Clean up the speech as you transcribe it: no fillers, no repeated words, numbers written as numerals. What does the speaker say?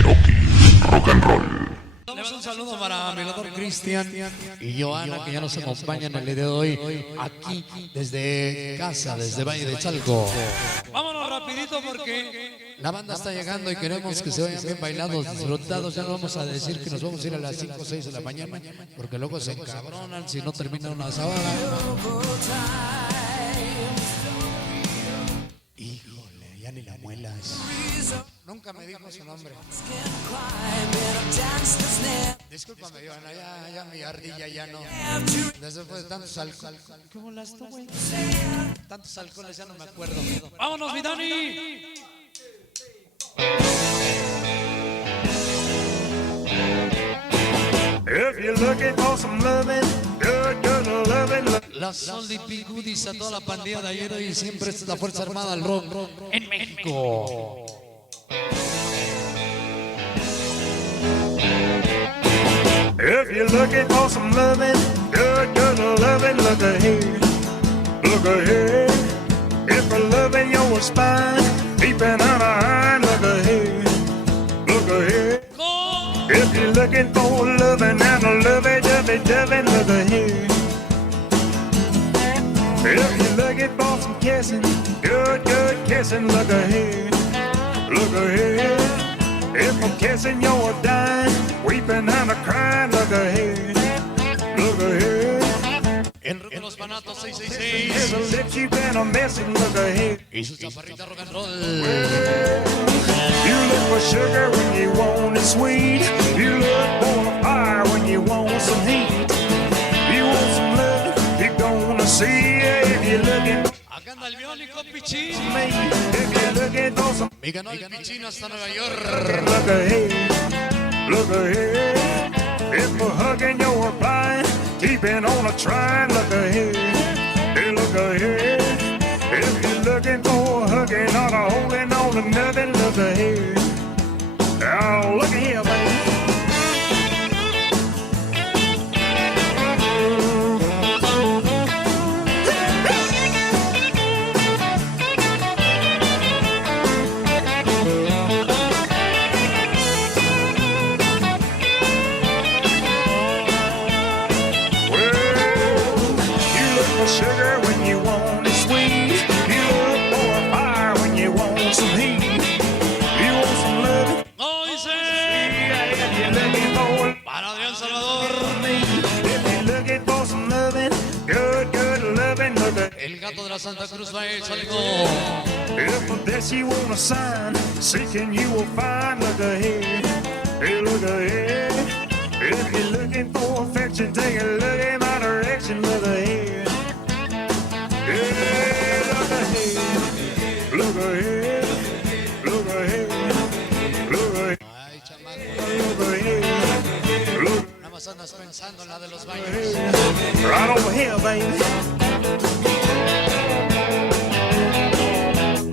Cherokee, rock and roll. Le mando un saludo para mi doctor Cristian y Joana, que ya nos acompañan el día de hoy aquí desde casa, desde Valle de Chalco. Vámonos rapidito porque la banda está llegando y queremos que se vayan bien bailados, disfrutados. Ya no vamos a decir que nos vamos a ir a las 5 o 6 de la mañana, porque luego se encabronan si no terminan una hora. Híjole, ya ni la muelas. Nunca me dijo su nombre. Discúlpame, Joana, ya mi ardilla ya no. Después de tantos alcoholes. ¿Qué bolas tú, güey? Tantos alcoholes ya no me acuerdo. ¡Vámonos, mi Dani! If you're looking for some loving, good loving. La Sonido Cherokee a toda la pandilla de ayer y siempre es la Fuerza Armada del Rock en México. If you're looking for some loving, good loving, look ahead, look ahead. If for loving your spine, peeping out of eye, look ahead, look ahead. If you're looking for loving and a lovey-dovey, look ahead. If you're looking for some kissing, good kissing, look ahead, look ahead. If I'm kissing your dying, weeping and a crying, look ahead, look ahead. En los Panatos If 666 the lips you've been a missing, look ahead. y su chaparrita rock and roll. You look for sugar when you want it sweet. You look for a fire when you want some heat. You want some love, you're gonna see it. If you're looking Acá anda el biónico Pichín. for me, if you're looking for some, Me ganó el Pichín hasta Nueva York. look ahead, look ahead. If we're hugging, you're replying, keeping on a trying, look ahead, hey, look ahead. If you're looking for a hugging, not a holding on to nothing, look ahead. Oh, look here, baby. Sugar when you want it sweet. You look for a fire when you want some heat. You want some love. No dice If you're looking for para Adrián Salvador. me, if you're looking for some loving, good loving, look at. El gato de la Santa Cruz va a ir saliendo. If for this you want a sign, seeking you will find, look ahead, hey, look ahead. If you're looking for affection, take a look in my direction, look ahead. Hey, look ahead, look ahead, look ahead, look ahead, Ay, chamaco. look ahead, look Nada más andas pensando en la de los baños. right over here, baby.